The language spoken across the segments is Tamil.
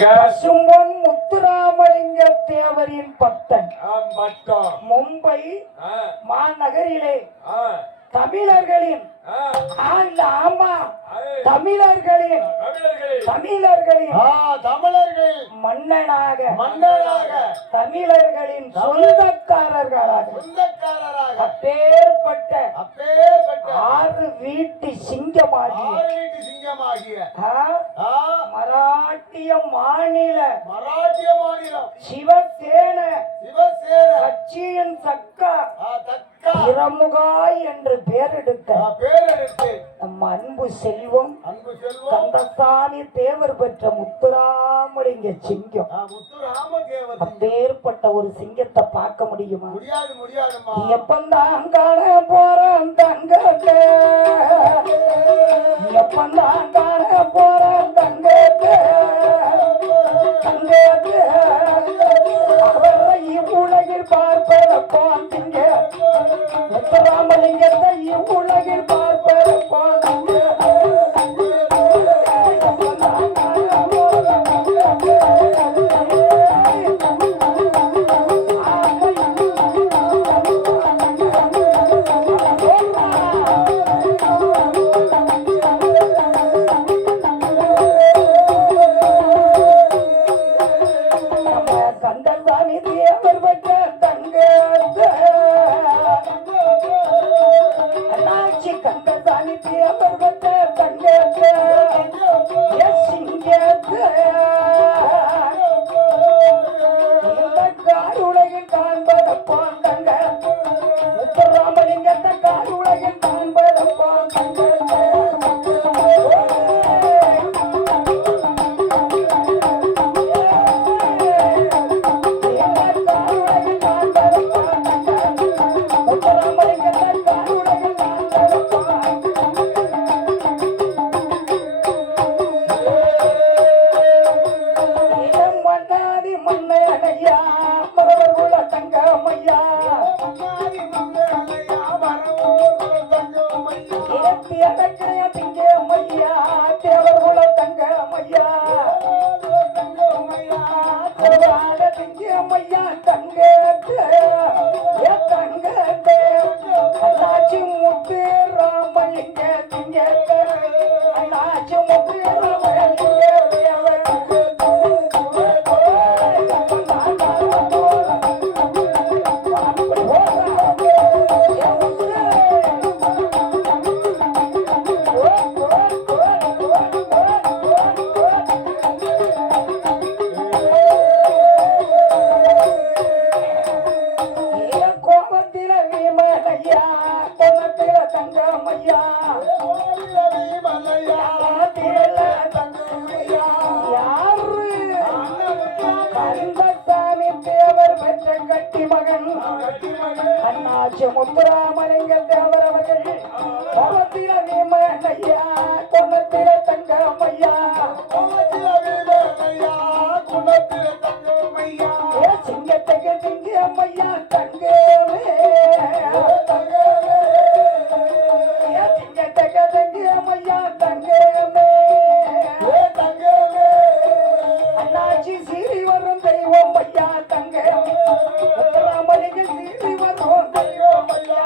பசும்பொன் முத்துராமலிங்க தேவரின் பக்தன். மும்பை மாநகரிலே தமிழர்களின் மன்னனாக தமிழர்களின் சொந்தக்காரர்களாக அப்பேற்பட்ட 6 வீட்டு சிங்கமாகிய மராட்டிய மாநில சிவசேன கட்சியின் சக்கா திறமுகா என்று பெயரெடுத்த நம் அன்பு செல்வம் கந்தசாமி தேவர் பெற்ற முத்துராமலிங்க சிங்கம். அப்பேற்பட்ட ஒரு சிங்கத்தை பார்க்க முடியுமா? எப்பந்தான் காண போறான் தங்கத்தை, எப்பந்தான் காண போறான் தங்கத்தை, தங்கத்தை அவரை இவ்வுலகில் பார்ப்பதற்கான் திங்க முத்துராமலிங்கத்தை இவ்வுலகில் பார்ப்பதற்கான் திங்க. முத்துராமலிங்க தேவர் அவர்கள் கோவத்தில வீமனையா குணத்தில தங்கமையா சிங்கத்துக்கு திங்கமையா தங்கமே சிங்கத்துக்கு திங்கமையா தங்கமே அண்ணாச்சி சீறி வரும் தெய்வம் ஐயா தங்க முத்துராமலிங்க சீறி வரும் தெய்வம் ஐயா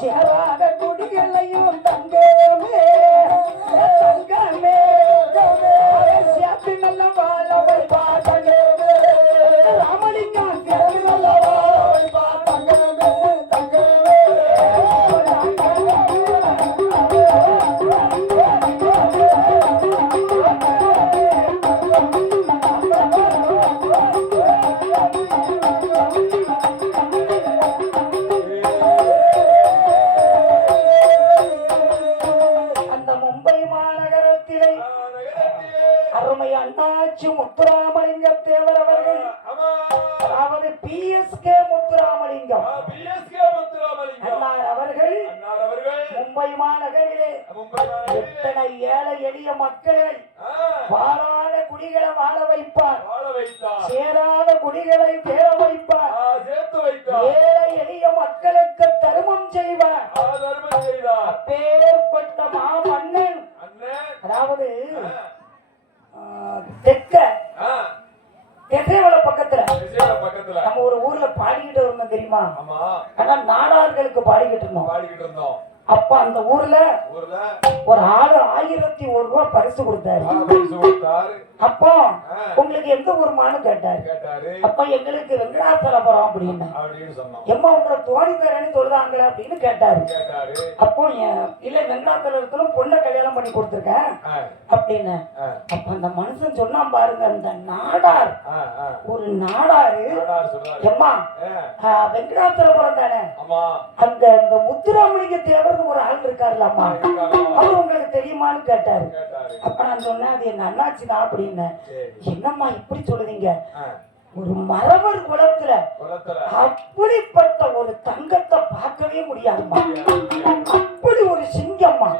சேராத குடிகளையும் தங்கமே தங்கமே சேர்த்து நல்ல வாழவை பாத்தங்கமே ராமலிங்கம் சேர்த்து நல்ல வாழவை பாத்தங்கமே தங்கமே அண்ணாச்சி முத்துராமலிங்க தேவர் அவர்கள், அதாவது பிஎஸ்கே முத்துராமலிங்கம் அண்ணார் அவர்கள் மும்பை மாநகரிலே எத்தனை ஏழை எளிய மக்களை வாழாத குடிகளை வாழ வைப்பார், சேராத குடிகளை சேர வைப்பார், ஏழை எளிய மக்களுக்கு தர்மம் செய்வார். அப்பேற்பட்ட மாமன்னன், அதாவது தெற்க திசைவள பக்கத்துல நம்ம ஒரு ஊர்ல பாடிக்கிட்டு இருந்தோம் தெரியுமா? ஆனா நாடார்களுக்கு பாடிக்கிட்டு இருந்தோம். அப்ப அந்த ஊர்ல ஒரு ஆளு 1001 ரூபாய் பரிசு கொடுத்தாரு. அப்போ உங்களுக்கு எந்த ஊருமானு கேட்டாரு. அப்ப எங்களுக்கு வெங்கடாச்சலபுரம் அப்படின்னு. எம்மா உங்களை தோணி தரேன்னு சொல்றாங்களே அப்படின்னு கேட்டாரு. அப்போ இல்ல வெங்கடாச்சலபுரத்துல பொண்ணை கல்யாணம் பண்ணி கொடுத்துருக்கேன் அப்படின்னு. அப்ப அந்த மனுஷன் சொன்னா பாருங்க, அந்த நாடார் ஒரு நாடாரு, எம்மா வெங்கடாச்சலபுரம் தானே, அங்க இந்த முத்துராமலிங்க தேவர் ஒரு ஆள் இருக்காருலாமா, அவரு உங்களுக்கு தெரியுமான்னு கேட்டாரு. அப்ப நான் சொன்னேன் அது எங்க அண்ணாச்சி தான் அப்படின்னு. என்னம்மா இப்படி சொல்லுதீங்க? ஒரு மரபர் குலத்துல அப்படிப்பட்ட ஒரு தங்கத்தை பார்க்கவே முடியாதுமா, அப்படி ஒரு சிங்கம்மா.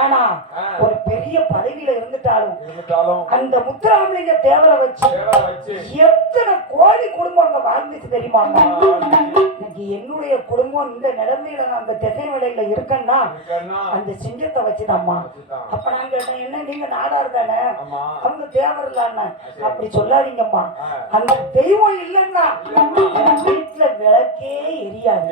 ஆனா ஒரு பெரிய பதவியில இருந்துட்டாலும் அந்த முத்துராமலிங்க தேவரை வச்சு எத்தனை கோடி குடும்பம் அங்க வாழ்ந்துச்சு தெரியுமா? இன்னைக்கு என்னுடைய குடும்பம் இந்த நிலைமையில அந்த திசை நிலையில இருக்கேன்னா அந்த சிங்கத்தை வச்சுதாம்மா. அப்ப நான் கேட்டேன், என்ன நீங்க நாடார் தானே, அவங்க தேவர் இல்ல, அப்படி சொல்லாதீங்கம்மா. அந்த தெய்வம் இல்லைன்னா வீட்டுல விளக்கே எரியாது.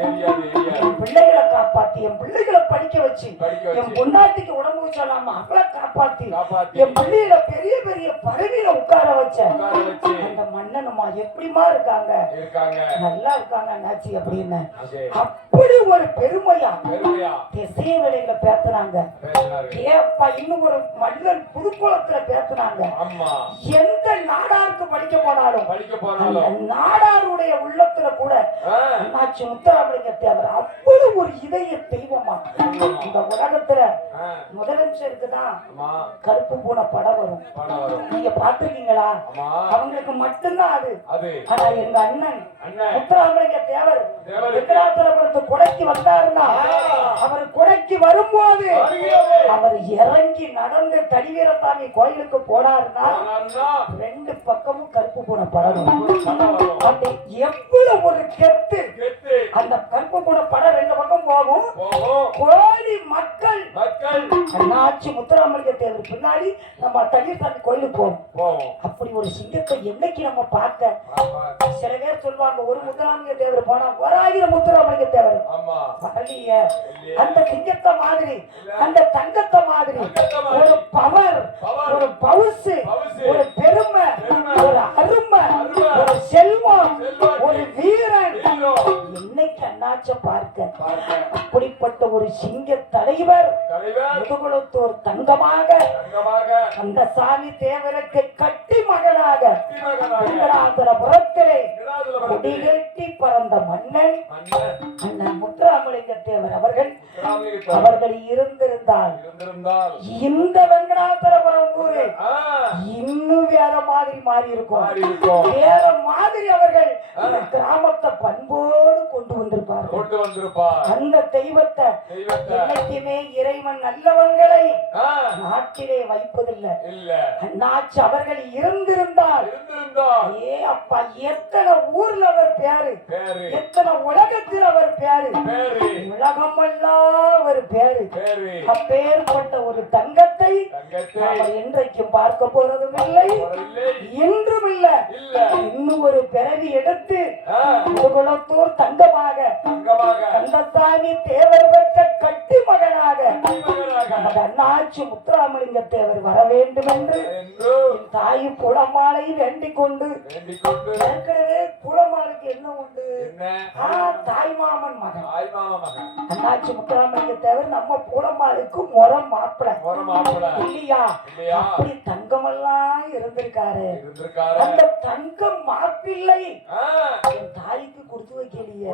என் பிள்ளைகளை காப்பாத்தி, என் பிள்ளைகளை படிக்க வச்சு, என் பொண்டாட்டிக்கு உடம்பு சொல்லாம அவளை காப்பாத்தி, என் பிள்ளைகளை பெரிய பெரிய பதவியில உட்கார வச்ச அந்த மன்னனுமா எப்படிமா இருக்காங்க? நல்லா இருக்காங்க அண்ணாச்சி அப்படின்னு. அப்படி ஒரு பெருமையா திசை வேலையில பேசுனாங்க. ஏப்பா இன்னும் ஒரு மன்னன் புதுக்குளத்துல பேசுனாங்க. எந்த நாடாருக்கு படிக்க போனாலும் நாடாருடைய உள்ளத்துல கூட அண்ணாச்சி முத்துராமலிங்க தேவர் அப்படி ஒரு இதய தெய்வமா. இந்த உலகத்துல முதலமைச்சர் இருக்குதான் கருப்பு பூனை படம் வரும், நீங்க பாத்துருக்கீங்களா? அவங்களுக்கு மட்டும்தான் அது. ஆனா எங்க அண்ணன் முத்துராமலிங்க தேவர் வெங்கடாச்சலபுரத்து கொடைக்கு வந்தாருன்னா, அவர் கொடைக்கு வரும்போது அவர் இறங்கி நடந்து தடிவீரசாமி கோயிலுக்கு போனாருன்னா 2 பக்கமும் கருப்பு பூனை படம். எவ்வளவு ஒரு கெத்து! அந்த கருப்பு பூனை படம் 2 பக்கம் போகும். கோடி மக்கள் அண்ணாச்சி முத்துராமலிங்க தேவர் பின்னாடி நம்ம தடிவீரசாமி கோயிலுக்கு போவோம். அப்படி ஒரு சிங்கத்தை என்னைக்கு நம்ம பார்க்க? சில பேர் சொல்லுவாங்க ஒரு முத்துராமலிங்க தேவர் போனா 1000 முத்துராமலிங்க தேவர் வரலையே. அந்த சிங்கத்தை மாதிரி, அந்த தங்கத்தை மாதிரி ஒரு பவர், ஒரு பவுசு, ஒரு பெருமை, ஒரு அருமை, ஒரு செல்வம், ஒரு வீரன் என்னைக்கு அண்ணாச்ச பார்க்க? அப்படிப்பட்ட ஒரு சிங்க தலைவர் முதுகுளத்தூர் தங்கமாக அந்த சாமி தேவருக்கு கட்டி மகனாக வெங்கடாச்சலபுரத்திலே கொடிகட்டி பறந்த மன்னன் அண்ணன் முத்துராமலிங்க தேவர் அவர்கள் இருந்திருந்தால் இந்த வெங்கடாச்சலபுரம் ஊரு இன்னும் வேற மாதிரி மாறி இருக்கும். வேற மாதிரி அவர்கள் கிராமத்தை பண்போடு கொண்டு வந்திருப்பார். அந்த தெய்வத்தை என்னைக்குமே இறைவன் நல்லவங்களை நாட்டிலே வைப்பதில்லை. அண்ணாச்சி அவர்கள் இருந்திருந்தால் ஏ அப்பா எத்தனை ஊர்ல அவர் பேரு, எத்தனை உலகத்தில் அவர் பேரு, உலகமெல்லாம் ஒரு பேரு. அப்பேற்பட்ட ஒரு தங்கத்தை அவர் என்றைக்கும் பார்க்க போறதும் இல்லை, இன்றும் இல்லை. இன்னும் ஒரு பிறவி எடுத்து முதுகுளத்தூர் தங்கமாக கந்தசாமி தேவர் பெற்ற கட்டி மகனாக அண்ணாச்சி முத்துராமலிங்க தேவர் வர வேண்டும் என்று தாய் புலமாலை வேண்டிக் கொண்டு, ஏற்கனவே புலமாலுக்கு என்ன உண்டு? தாய்மாமன் மகன் அண்ணாச்சி முத்துராமலிங்க தேவர் நம்ம புலமாலுக்கு முறை மாப்பிள இல்லையா? அப்படி தங்கமெல்லாம் இருந்திருக்காரு. அந்த தங்கம் மாப்பிள்ளை என் தாய்க்கு கொடுத்து வைக்கலையே.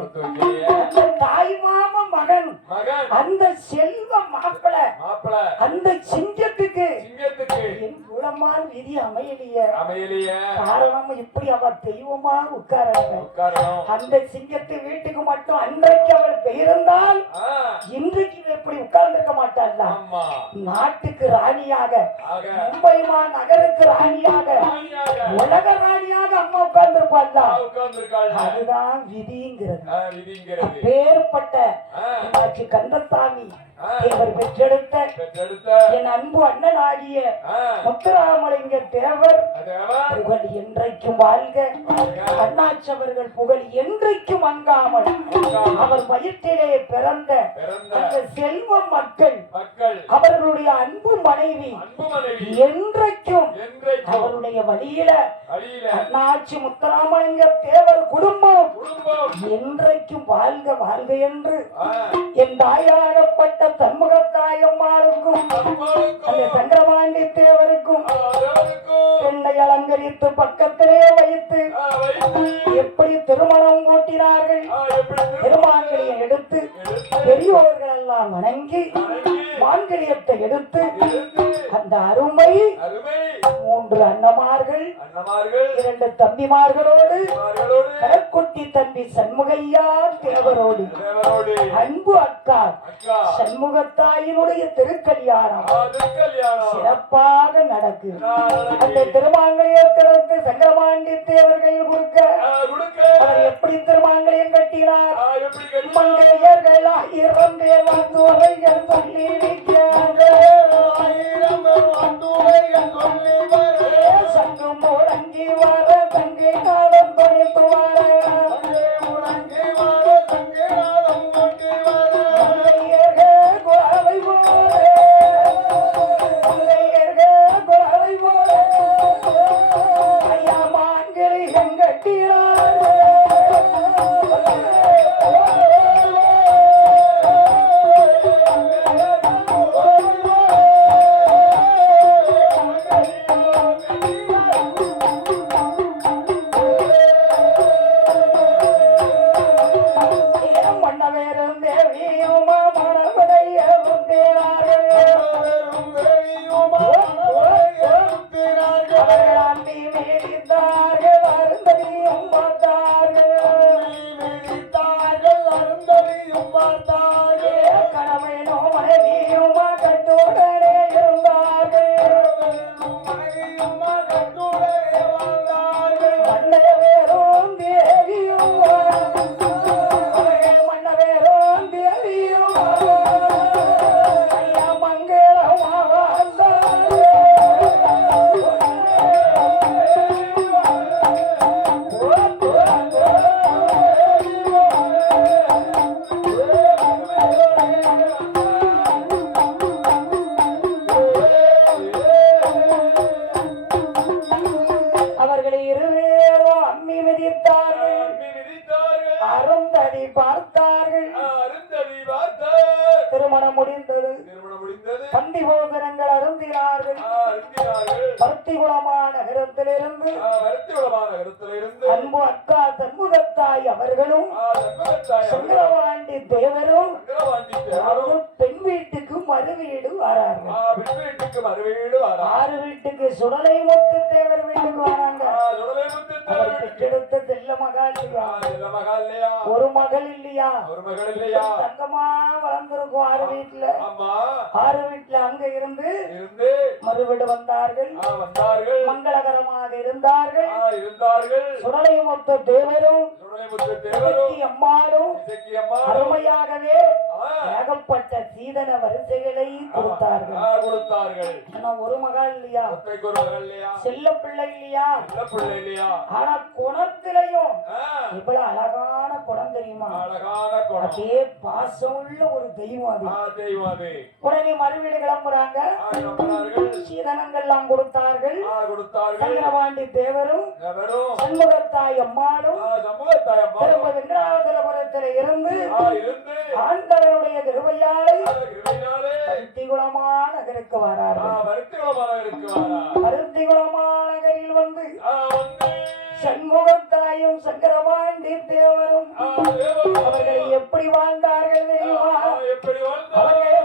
அந்த தாய்மாம மகன், அந்த செல்வ மாப்பிள, அந்த சிங்கத்துக்கு என் புலமால் விதி அமையலையே காரணம் இப்படி அவ தெய்வமா உட்காரணும். அந்த சிங்கத்து வீட்டுக்கு மட்டும் அன்றைக்கு அவள் பெயர்ந்தால் இன்றைக்கு எப்படி உட்கார்ந்திருக்க மாட்டாள். நாட்டுக்கு ராணியாக, மும்பை நகருக்கு ராணியாக, உலக ராணியாக அம்மா உட்கார்ந்திருப்பாள். அதுதான் விதிங்கிறது. பேர்பட்ட கந்தசாமி தேவர் பெற்றெடுத்த என் அன்பு அண்ணனாகிய முத்துராமலிங்க தேவர் புகழ் என்றைக்கும் வாழ்க. அண்ணாச்சவர்கள் புகழ் என்றைக்கும் அங்காமல் அவர் வயிற்றிலே பிறந்த அந்த செல்வ மக்கள் அவர்களுடைய அன்பு மனைவி என்றைக்கும் அவருடைய வழியில அண்ணாச்சி முத்துராமலிங்க தேவர் குடும்பம் என்றைக்கும் வாழ்க வாழ்க என்று என் தாயாகப்பட்ட தன்முகத்தாயம்மாளுக்கும் அந்த சங்கரபாண்டி தேவருக்கும் என்னை அலங்கரித்து பக்கத்திலே வைத்து எப்படி திருமணம் கூட்டினார்கள். திருமாங்கலியை எடுத்து பெரியோர்கள் எல்லாம் வணங்கி மாங்கலியத்தை எடுத்து அந்த அருமை 3 அண்ணமார்கள் 2 தம்பிமார்களோடு கடற்குட்டி தம்பி சண்முகையா தேவரோடு அன்பு அக்கா சண்முகத்தாயினுடைய திருக்கல்யாணம் சிறப்பாக நடக்கு. அந்த திருமாங்கலியத்திற்கு சங்கரபாண்டி தேவர்கள் கொடுக்க அவர் எப்படி திருமாங்கலியம் கட்டினார். மங்கையர்கள் 1000 பேர் வந்துரைகள் சொல்லி சங்கு முழங்கி வர தங்கை நாதம் படைத்து வர திருமணம் முடிந்தது. பந்தி போதனங்கள் அருந்தினார்கள். பருத்திகுளமான நகரத்திலிருந்து அன்பு அக்கா சண்முகத்தாய் அவர்களும் சங்கரபாண்டி தேவரும் பெண் வீட்டுக்கு மறுவீடு வரார்கள். 6 வீட்டுக்கு சுடலை முத்து தேவர் வீட்டுக்கு வராங்க. அவர் பெற்றெடுத்த செல்ல மகள் ஒரு மகள் இல்லையா, தங்கமா வளர்ந்திருக்கும். 6 வீட்டுல 6 வீட்டுல அங்க இருந்து மறுவீடு வந்தார்கள். மங்களகரமாக இருந்தார்கள். சுடலை முத்து தேவரும் அம்மாடும் அருமையாகவே ஏகப்பட்ட சீதன வரிசைகளை கொடுத்தார்கள். ஒரு மகள் இல்லையா, செல்ல பிள்ளை இல்லையா, ஆனா குணத்திலையும் இவ்வளவு அழகான குணம் தெரியுமா, அதே பாசம் உள்ள ஒரு தெய்வம். அது உடனே மறுவீடு கிளம்புறாங்க. சீதனங்கள் எல்லாம் கொடுத்தார்கள். சங்கரபாண்டி தேவரும் சண்முகத்தாய் அம்மாடும் வெங்கடாசலபுரத்தில் இருந்து ஆண்டவருடைய கிருபையாலை பருத்திகுளமான நகருக்கு வரார்கள். பருத்திகுளமான நகரில் வந்து சண்முகத்தாயும் சங்கரபாண்டி தேவரும் அவர்களை எப்படி வாழ்ந்தார்கள் தெரியுமா? அவர்கள்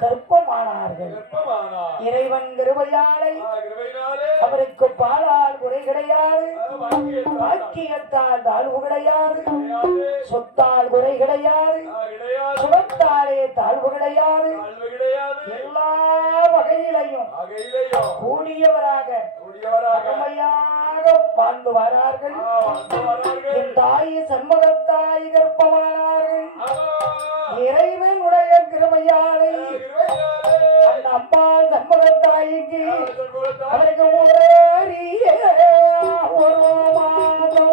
கற்பமானார்கள். இறைவன் கிருபையாலே அவருக்கு பாலால் குறை கிடையாது, பாக்கியத்தால் தாழ்வு கிடையாது, சொத்தால் குறை கிடையாது, சுகத்தாலே தாழ்வு கிடையாது, எல்லா வகையிலையும் கூடியவராக அருமையாக வாழ்ந்து வரார்கள். என் தாய் சண்முகத்தாய் கற்பமானார்கள். இறைவனுடைய கிருபையாலே அந்த அம்மா சண்முகத்தாய்க்கு அவருக்கு ஒரு மாதம்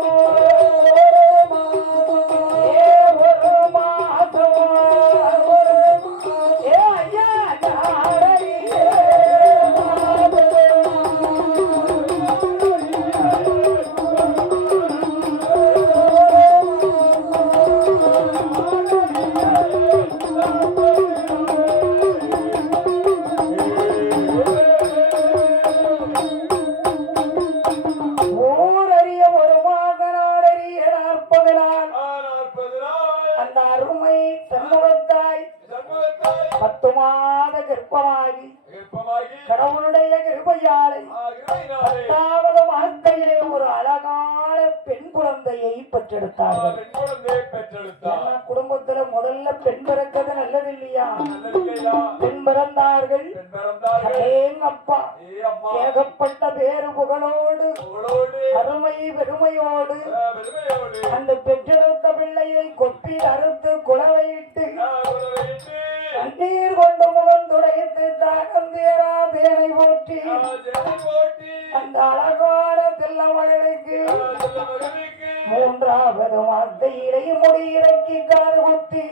கடவுளுடைய கிருபையாலே 10வது மாதத்திலே ஒரு அழகான பெண் குழந்தையை பெற்றெடுத்தார்கள். குடும்பத்துல முதல்ல பெண் பிறக்கிறது நல்லது இல்லையா? பெண் பிறந்தார்கள். அப்பா ஏகப்பட்ட பேரு புகழோடு அருமை பெருமையோடு அந்த பெற்றெடுத்த பிள்ளையை கொப்பி அறுத்து குளவையிட்டு கண்ணீர் கொண்டு முகம் துடைத்து தாகந்தேரா தேனை போற்றி அந்த அழகான தெல்ல மகளுக்கு 3வது வார்த்தையிலே முடி இறக்கி காது குத்தி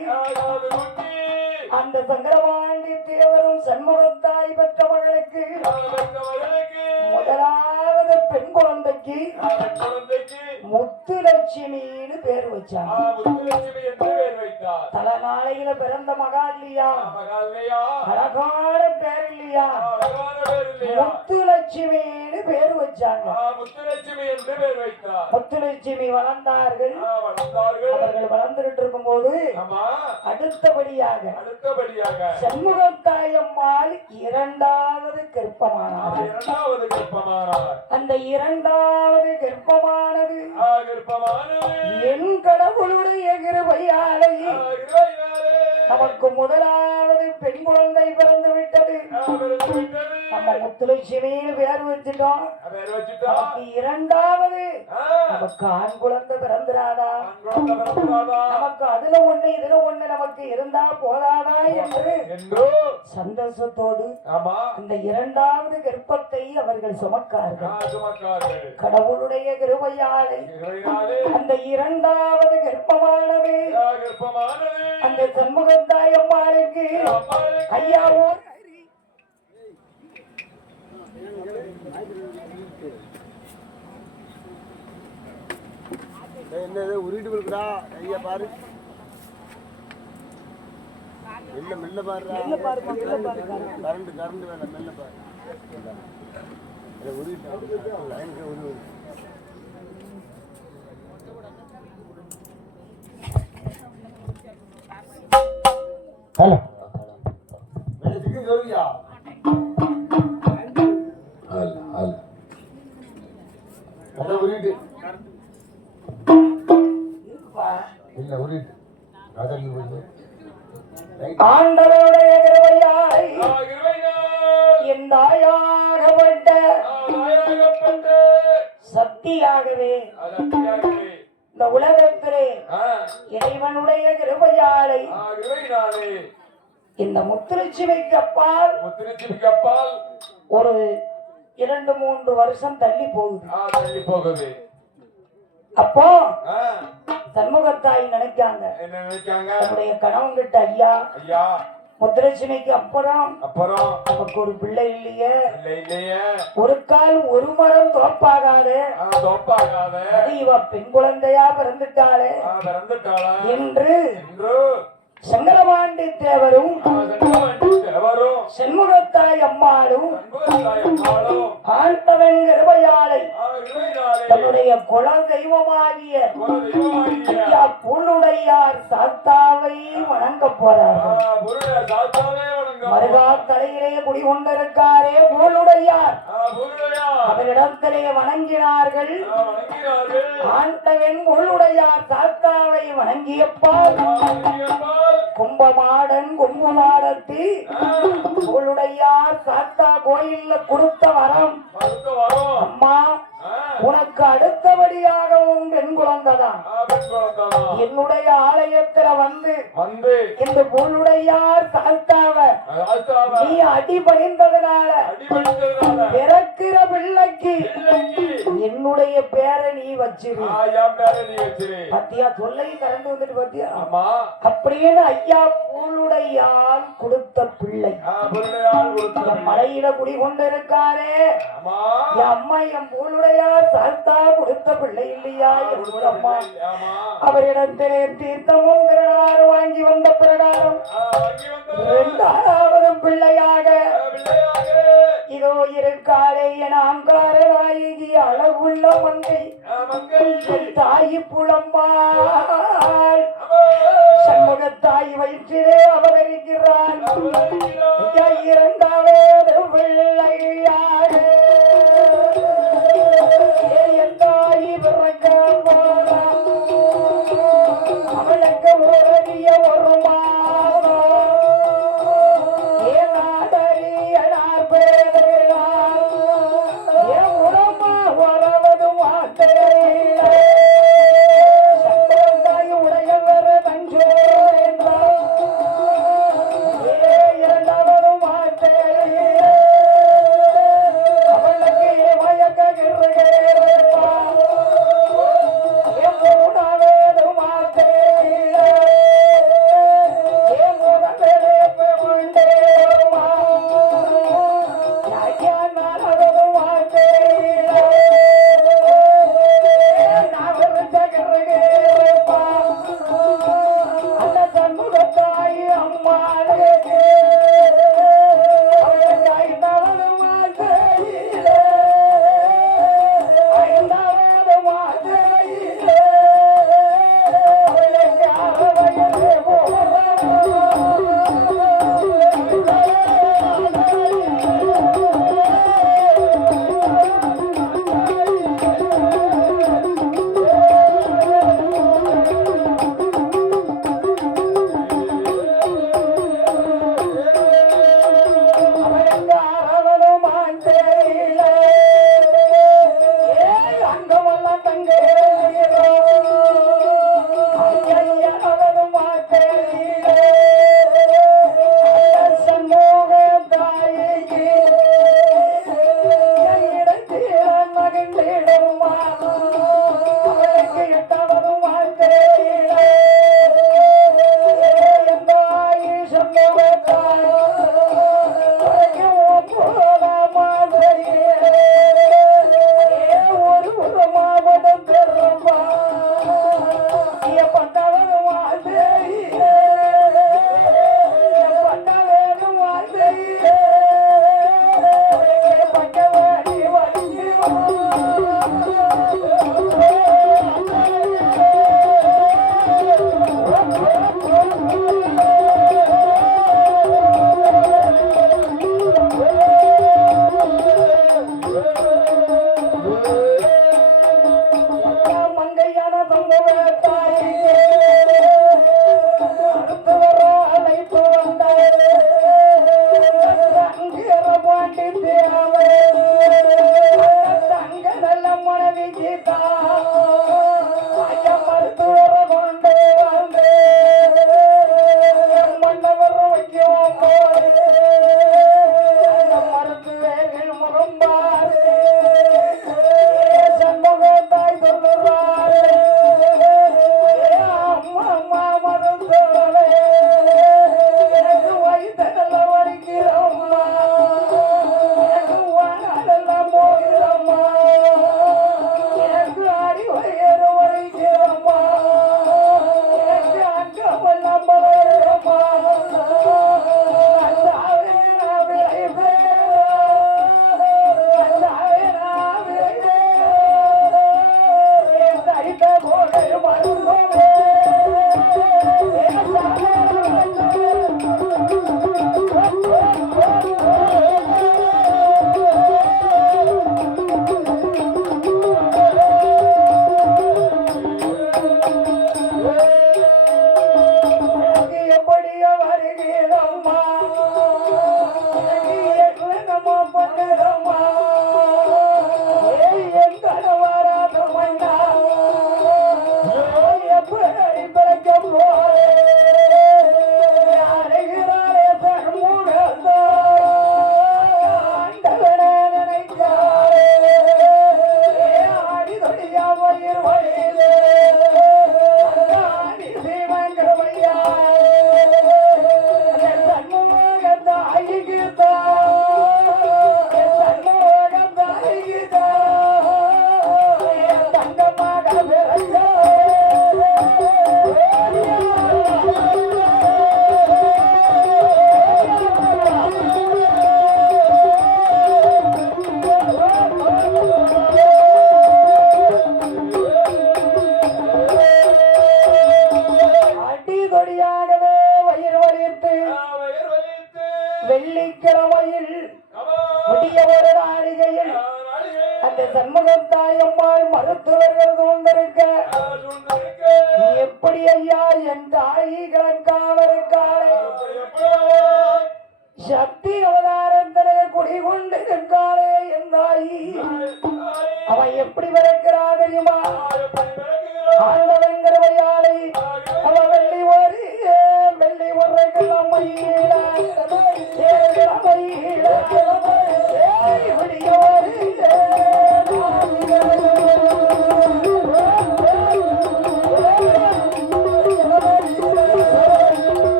அந்த சங்கரபாண்டி தேவரும் சண்முகத்தாய் பெற்ற மகளுக்கு முதலாவது பெண் குழந்தைக்கு முத்துலட்சுமின்னு பேர் வச்சாங்க. தலைநாளையில பிறந்த மகா இல்லையா? அழகான பேர் இல்லையா? முத்துலட்சுமின்னு பேர் வச்சாங்க. முத்துலட்சுமி வளர்ந்தார்கள். அவர்கள் வளர்ந்துட்டு இருக்கும் போது அடுத்தபடியாக சண்முகத்தாயம்மாள் 2வது கர்ப்பமானார். அந்த 2வது கர்ப்பமானது என் கடவுளுடைய கிருபையாலே நமக்கு முதலாவது பெண் குழந்தை பிறந்து விட்டது. நம்ம முத்துலட்சுமின்னு பேர் வச்சுட்டோம். 2வது நமக்கு ஆண் குழந்தை பிறந்துராதா? நமக்கு அதுல ஒண்ணு இதுல ஒண்ணு நமக்கு இருந்தா போதாதா என்று சந்தோஷத்தோடு அந்த 2வது கர்ப்பத்தை அவர்கள் சுமக்கார்கள். கடவுளுடைய கிருபையாலே அந்த 2வது கர்ப்பமானது அந்த சண்முகத்தாயம்மாளுக்கு ஐயாவோ என்னது உருட்டு இருக்குடா ஐயா பாரு. மெல்ல மெல்ல பாரு. கரண்ட் வேலை மெல்ல பாரு. ஹலோ சொல்லுயா ஆண்டவருடைய கிருபையாய் என் தாயாகப்பட்ட சக்தியாகவே இந்த உலகத்திலே இறைவனுடைய கிருபையாலை இந்த முத்துலட்சுமிக்கு அப்பால் ஒரு 2-3 வருஷம் தள்ளி போகுது. அப்போ சண்முகத்தாய் நினைக்காங்க நம்முடைய கணவன்கிட்ட, ஐயா முத்துலட்சுமிக்கு அப்புறம் நமக்கு ஒரு பிள்ளை இல்லையே, ஒரு கால் ஒரு மரம் தோப்பாகாது, இவ பெண் குழந்தையா பிறந்துட்டாளே என்று சங்கரபாண்டி தேவரும் செண்முகத்தாய் அம்மாளும் ஆண்டவன் கிருபையாலை தன்னுடைய குல தெய்வமாகிய ஐயா பூளுடையார் சாத்தாவை வணங்க போறார்கள். மருகா தலையிலே குடிகொண்டிருக்காரே பூளுடையார், அவரிடத்திலே வணங்கினார்கள். ஆண்டவன் பூளுடையார் சாத்தாவை வணங்கியப்பால் கும்பமாடன் கும்பமாடத்தி பூளுடையார் சாத்தா கோயில்ல கொடுத்த வரம், அம்மா உனக்கு அடுத்தபடியாகவும் பெண் குழந்தைதான். என்னுடைய ஆலயத்துல வந்து இந்த பூளுடையார் சாத்தாவை நீ அடிபணிந்ததுனால பிறக்கிற பிள்ளைக்கு என்னுடைய பேரை நீ வச்சிரு. பத்தியா சொல்லை கரண்டு வந்துட்டு பத்தியா அப்படின்னு ஐயா பூளுடையால் கொடுத்த பிள்ளை மலையில குடிகொண்டிருக்காரே என் அம்மா, என் பூளுடையார் சாத்தா கொடுத்த பிள்ளை இல்லையா என் அம்மா. அவரிடத்திலே தீர்த்தமும் திருநாறு வாங்கி வந்த பிரகாரம் 2வது பிள்ளையாக இதோ இருக்காரே என அங்கார நாயகி அழகுள்ள மங்கை தாயி புலம்பாள் சண்முகத்தாய் வயிற்றிலே அவதரிக்கிறான். 2வது பிள்ளையாக என் தாயி பிறக்க போறான். அவளுக்கு ஓடிய ஒரு மாதம் உடையவர் தஞ்சோ 2வது வார்த்தை தங்க நல்ல மனைவிக்கு மருத்துவர கொண்டு வந்து மண்டபம் வைக்கும் மருத்துவர்கள் முகம்பாரு சண்முகம் தாய் சொல்லுறாரு அம்மா அம்மா மருத்துவரே எனக்கு வயிற்றுல வலிக்கிறம்மா எனக்கு வாழலாம் போகிறம்மா எனக்கு அடி வயிறு வலிக்கிறம்மா எனக்கு அங்கமெல்லாம் பலரம்மா அந்தாவே நான் விளைவேன் அந்தாவே நான் விளைவேன் தைத்த போல மருத்துவமே எப்படியோ வருகிறம்மா நம்ம பண்ணுறம்மா எங்கட வராத மண்ணா எப்படி பிறக்க போறே அழகிறாரே சண்முகத்தா ஆண்டவனே நினைச்சாரே ஆடிதொடியா வயிறு வழியிலே ஆடி சீமங்கரமையா சண்முகத்தாய்க்கு சண்முகத்தாய்க்கு தங்கமாக பிறந்த அடிதொடியாகவே வயிறு வலித்து வெள்ளிக்கிழமையில் புதிய ஒரு நாளிகையில் அந்த சண்முகத்தாயம்மாள் மருத்துவர்கள் சூழ்ந்திருக்க எப்படி ஐயா என் தாயி கணக்கானருக்காளே சக்தி அவதாரத்திலே குடிகொண்டிருக்காளே என் தாயி அவன் எப்படி பிறக்கிறா தெரியுமா ஆண்டவன்கிறவையாளை அவ வெள்ளி ஒரு மயில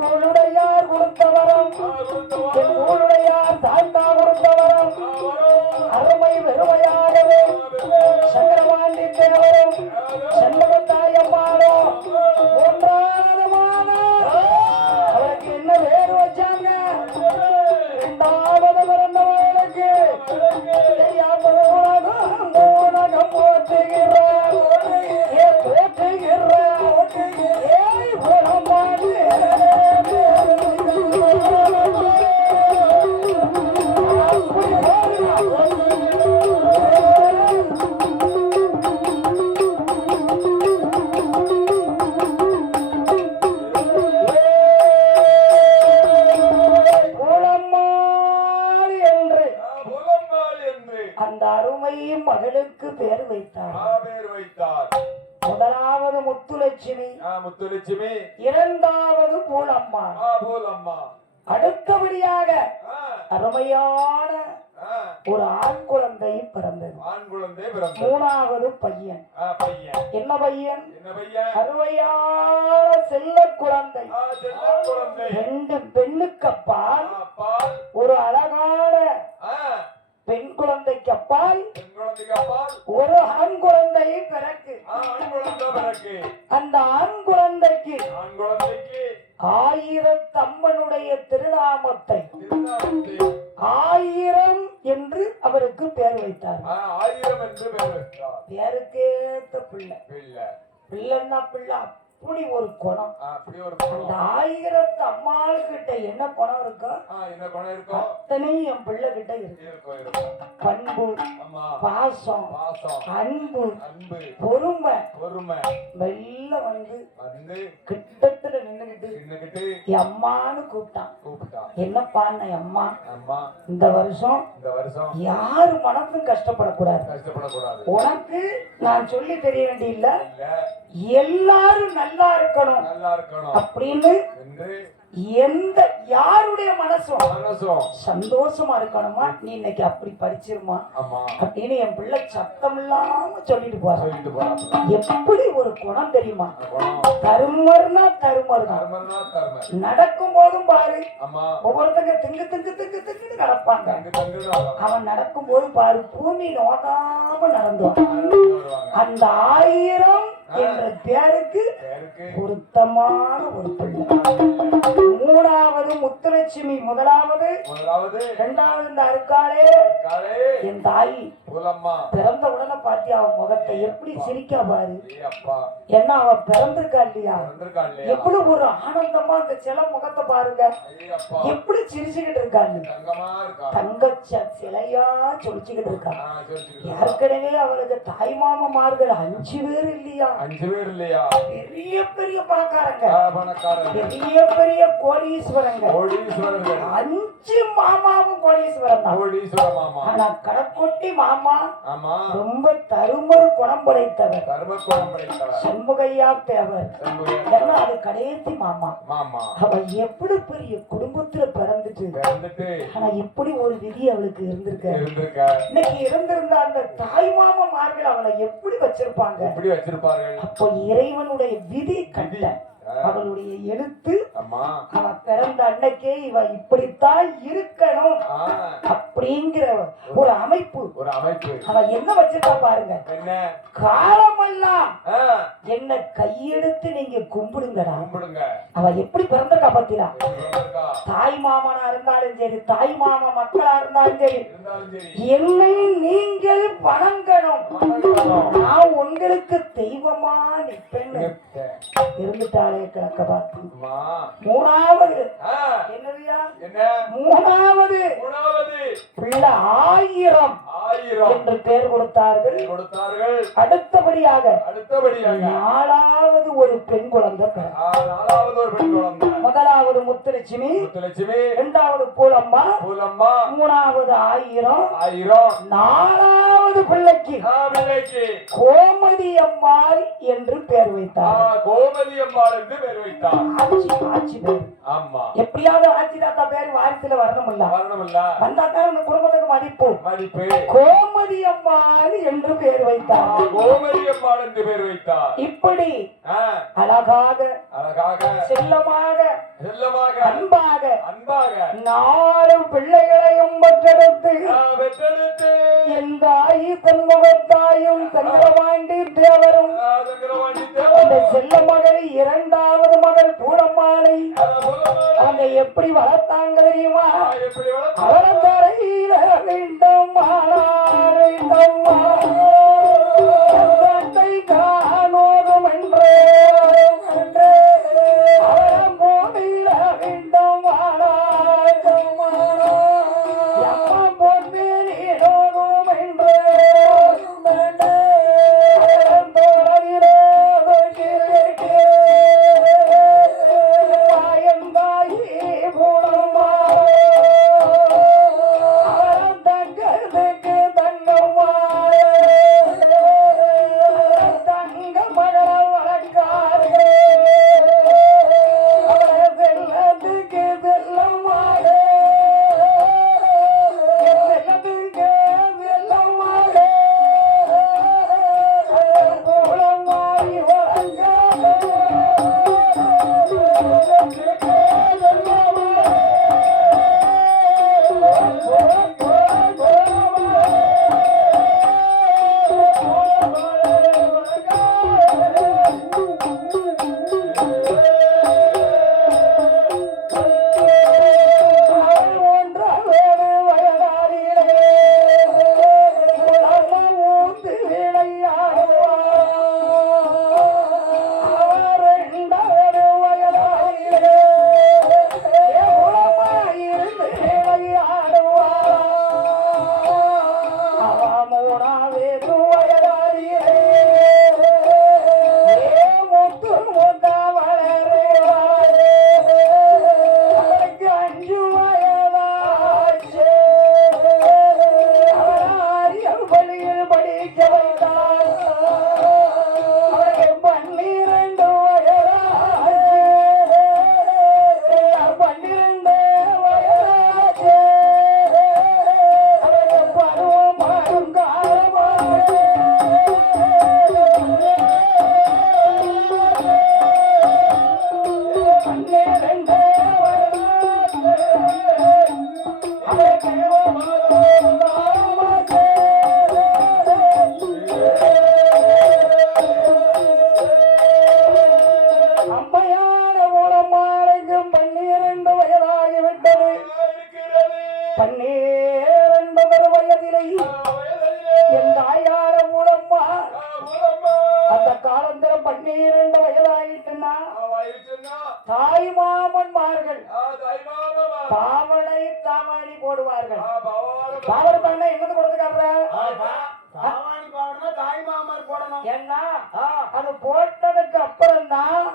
எங்கூருடையார் கொடுத்த வரம் எங்கூருடையார் தாண்டா கொடுத்த வரம் அருமை வெறுமையாகவே சங்கரவாண்டி தேவரும் செண்பகத்தாயம்மாளும் மூன்றாவதுமான அவருக்கு என்ன பேர் வச்சாங்க? இரண்டாவது பிறந்தவர்களுக்கு மூலகம் போற்றுகிறார் ஏய் புறமாடி அந்த அருமை மகளுக்கு பேர் வைத்தார். முதலாவது முத்துலட்சுமி, இரண்டாவது பூலம்மா. அடுத்தபடியாக அருமையான ஒரு ஆண் குழந்தை பிறந்தது. மூணாவது பையன். என்ன பையன்? அருமையான செல்ல குழந்தை. ரெண்டு பெண்ணுக்கப்பால் ஒரு அழகான பெண் குழந்தைக்கு அப்பால் ஒரு ஆண் குழந்தை பிறகு அந்த ஆண் குழந்தைக்கு 1000 அம்மனுடைய திருநாமத்தை 1000 என்று அவருக்கு பேர் வைத்தார். பேருக்கேத்த பிள்ளை. பிள்ளைன்னா பிள்ளை அப்படி ஒரு குணம். அந்த 1000 அம்மாள்கிட்ட என்ன குணம் இருக்கோ அத்தனை என் பிள்ளை கிட்ட இருக்கு. பண்பு, பாசம், அன்பு, பொறுமை. வெள்ள வந்து கிட்டத்துல நின்னுகிட்டு அம்மான்னு கூப்பிட்டான். என்னப்பா அம்மா, இந்த வருஷம் யாரு மனசும் கஷ்டப்படக்கூடாது. உனக்கு நான் சொல்லி தெரிய வேண்டிய எல்லாரும் நல்லா இருக்கணும் அப்படின்னு எந்த யாருடைய மனசும் சந்தோஷமா இருக்கணுமா, நீ இன்னைக்கு அப்படி படிச்சிருமா அப்படின்னு என் பிள்ளை சத்தம் இல்லாம சொல்லிட்டு போறான். எப்படி ஒரு குணம் தெரியுமா? தருமர்னா தருமர் தான். நடக்கும் போதும் பாரு, ஒவ்வொருத்தங்க திங்கு திங்கு திங்கு திங்குன்னு நடப்பாங்க. அவன் நடக்கும் போதும் பாரு, பூமி நோட்டாம நடந்துவான். அந்த 1000 என்ற பேருக்கு பொருத்தமான ஒரு பிள்ளை. மூணாவது முத்துலட்சுமி. முதலாவது இரண்டாவது இந்த அருக்காளே என் தாய் பிறந்த உடனே பாத்தி அவன் முகத்தை எப்படி சிரிக்கா பாரு. என்ன அவன் பிறந்திருக்கா இல்லையா, எப்படி ஒரு ஆனந்தமா அந்த சில முகத்தை பாருங்க, எப்படி சிரிச்சுக்கிட்டு இருக்காங்க. தங்க சிலையா சொல்லிச்சுக்கிட்டு இருக்கா. ஏற்கனவே அவளுக்கு தாய் மாமமார்கள் 5 பேர் இல்லையா? பெரிய பெரிய பணக்காரங்க, பெரிய பெரிய கோடீஸ்வரங்க. 5 மாமாவும் கோடீஸ்வரன் தான். ஆனா கடற்கொட்டி மாமா ரொம்ப தருமர் குணம் படைத்தவர். சண்முகையா தேவர். ஏன்னா அது கடைசி மாமா. அவ எப்படி பெரிய குடும்பத்துல பிறந்துட்டு ஆனா இப்படி ஒரு விதி அவளுக்கு இருந்திருக்க. இன்னைக்கு இருந்திருந்த அந்த தாய் மாமமார்கள் அவளை எப்படி வச்சிருப்பாங்க? அப்போ இறைவனுடைய விதி கட்ட அவளுடைய எழுத்து. அவ பிறந்த அன்னைக்கே இவ இப்படித்தான் இருக்கணும் அப்படிங்கிற ஒரு அமைப்பு. அவ என்ன வச்சிருக்கா பாருங்க, காலமெல்லாம் என்ன கையெடுத்து நீங்க கும்பிடுங்கடா. அவ எப்படி பிறந்திருக்கா பாத்தீங்களா? தாய் மாமனா இருந்தாலும் சரி, தாய் மாமா மக்களா இருந்தாலும் சரி, என்னை நீங்கள் வணங்கணும், நான் உங்களுக்கு தெய்வமா நிற்பேன்னு இருந்துட்டாலே கிழக்க பார்த்து. மூணாவது மூணாவது பிள்ளை 1000 என்று பேர் கொடுத்தார்கள். அடுத்தபடியாக 4வது ஒரு பெண் குழந்தை. முதலாவது முத்துலட்சுமி, இரண்டாவது பூலம்மா, மூணாவது 1000, 4வது பிள்ளைக்கு கோமதி அம்மாள் என்று பேர் வைத்தார். ஆட்சி பேரு. ஆமா, எப்படியாவது ஆட்சி தாத்தா பேரு வாரிசுல வரணும்ல, வந்தா தான் அந்த குடும்பத்துக்கு மதிப்பு. கோமதி அம்மாள் என்று பேர் வைத்தார். கோமதி அம்மாள் என்று பேர் வைத்தார். இப்படி அழகாக செல்லமாக அன்பாக நாளும் பிள்ளைகளையும் பெற்றெடுத்து எந்த ஆயி தன்முகத்தாயும் சங்கரவாண்டி தேவரும் அந்த செல்ல மகளை இரண்டாவது மகள் பூரம்மாளை அவங்க எப்படி வளர்த்தாங்க தெரியுமா? அவளை தரையில வேண்டும் காணோரும் என்றே போதில வேண்டும் பொன்னிரோரும் என்றே தாய்மாமன்மார்கள் பாவடை தாவாணி போடுவார்கள். பாவடை தானே என்னது கொடுத்துக்காடுற தாய் மாமர் போடணும். ஏன்னா அது போட்டதுக்கு அப்புறம் தான்